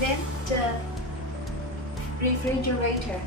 Then the refrigerator.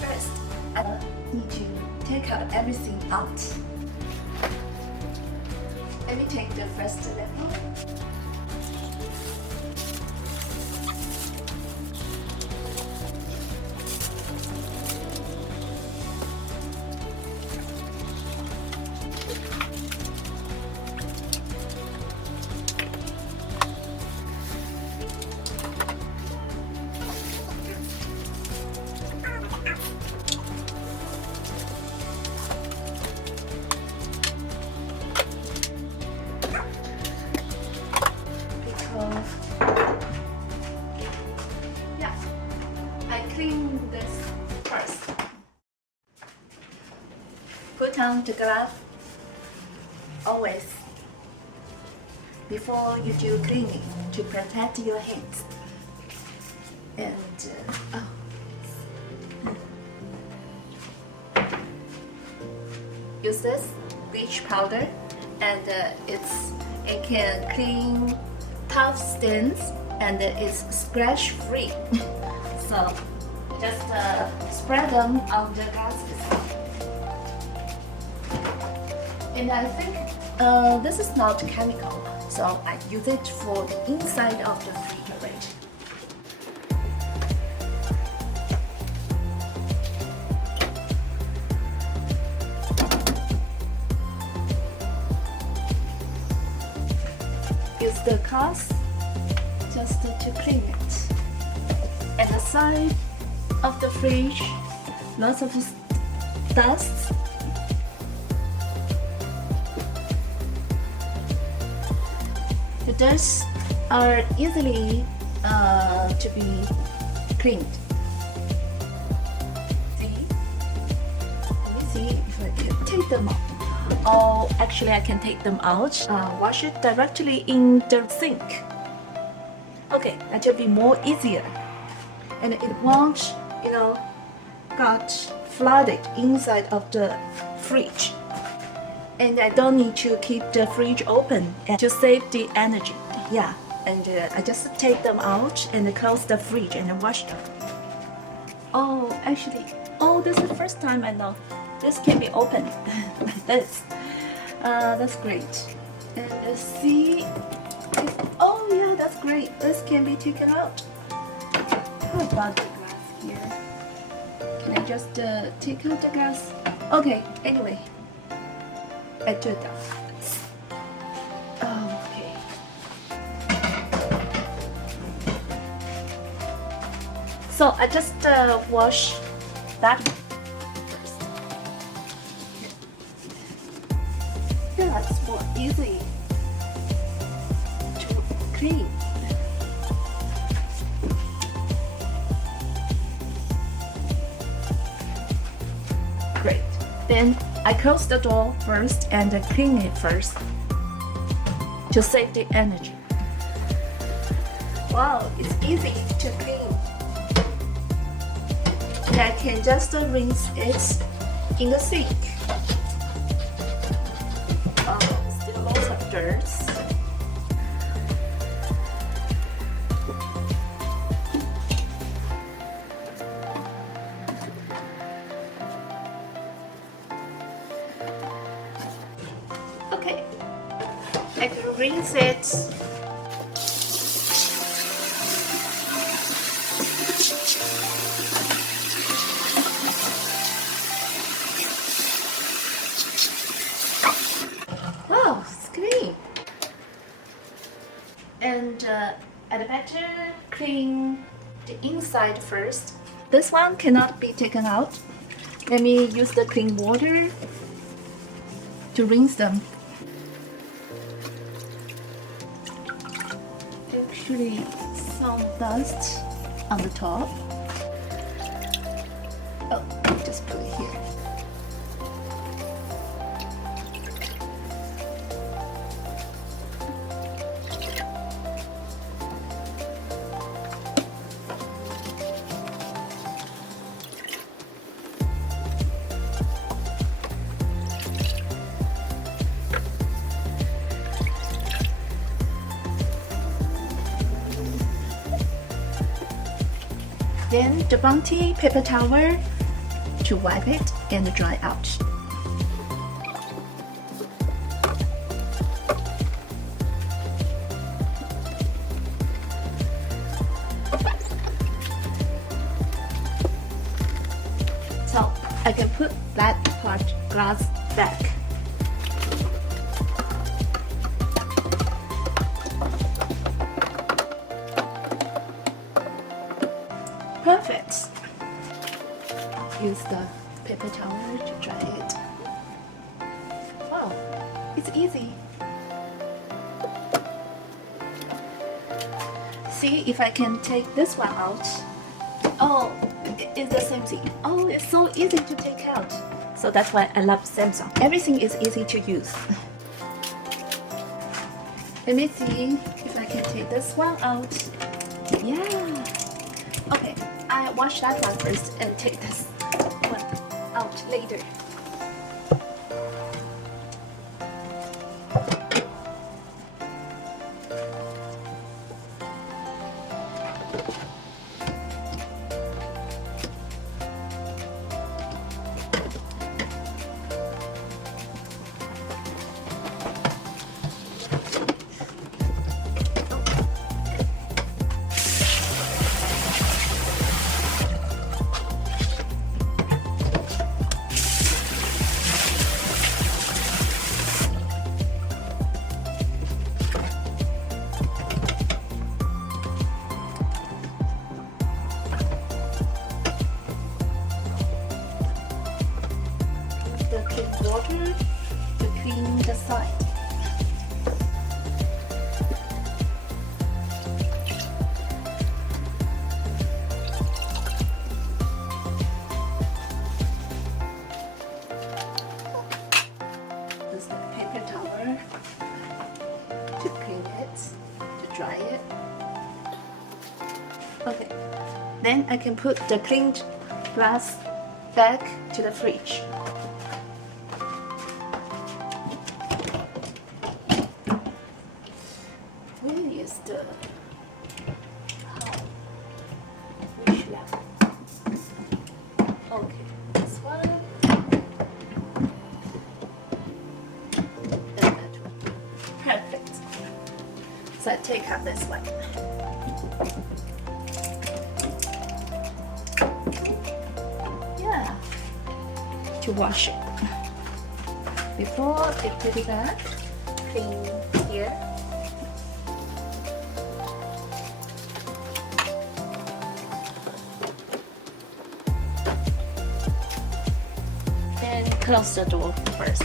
First, I need to take out everything out. Let me take the first level. Yeah, I clean this first. Put on the glove always before you do cleaning to protect your hands. And use this bleach powder, and it can clean tough stains and it's scratch free. So just spread them on the glasses. And I think this is not chemical, so I use it for the inside of the refrigerator. Use the cloth just to clean it. At the side of the fridge, lots of dust. The dust are easily to be cleaned. See? Let me see if I can take them out. Oh, actually I can take them out. Wash it directly in the sink. Okay, that will be more easier. And it won't, got flooded inside of the fridge. And I don't need to keep the fridge open and to save the energy. Yeah, and I just take them out and close the fridge and wash them. Oh, actually, this is the first time I know this can be opened like this. That's great. And see, oh yeah, that's great. This can be taken out. How about the glass here? Can I just take out the glass? Okay, anyway. I do that. Okay. So I just wash that first. Yeah, that's more easy to clean. Great. Then I close the door first and clean it first to save the energy. Wow, it's easy to clean. And I can just rinse it in the sink. Oh, still lots of dirt. Okay, I can rinse it. Wow, it's clean. And I'd better clean the inside first. This one cannot be taken out. Let me use the clean water to rinse them. Actually, some dust on the top. Oh, just put it here. Then the bounty paper towel to wipe it and dry out. So I can put that part glass back. Perfect. Use the paper towel to dry it. Wow, it's easy. See if I can take this one out. Oh, it's the same thing. Oh, it's so easy to take out. So that's why I love Samsung. Everything is easy to use. Let me see if I can take this one out. Yeah. Okay, I wash that one first and take this one out later. The clean water to clean the side. Use the paper towel to clean it, to dry it. Okay, then I can put the cleaned glass back to the fridge. Where is the which level? Okay, this one and that one. Perfect. So I take out this one. Yeah, to wash it. Before they put it back, clean here. And close the door first.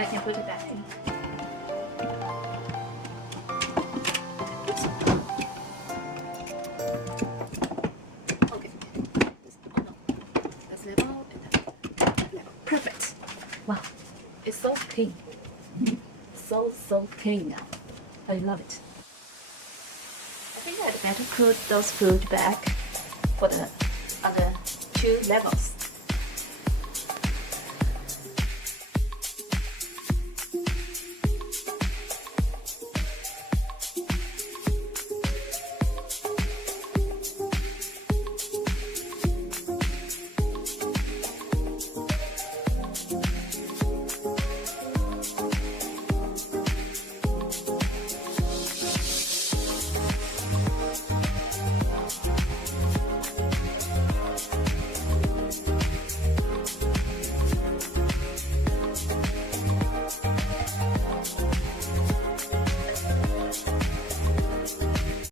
I can put it back in. Oops. Okay. Oh no. That's level and that level. Perfect. Wow. It's so clean. So clean now. I love it. I think I'd better put those food back for the other two levels.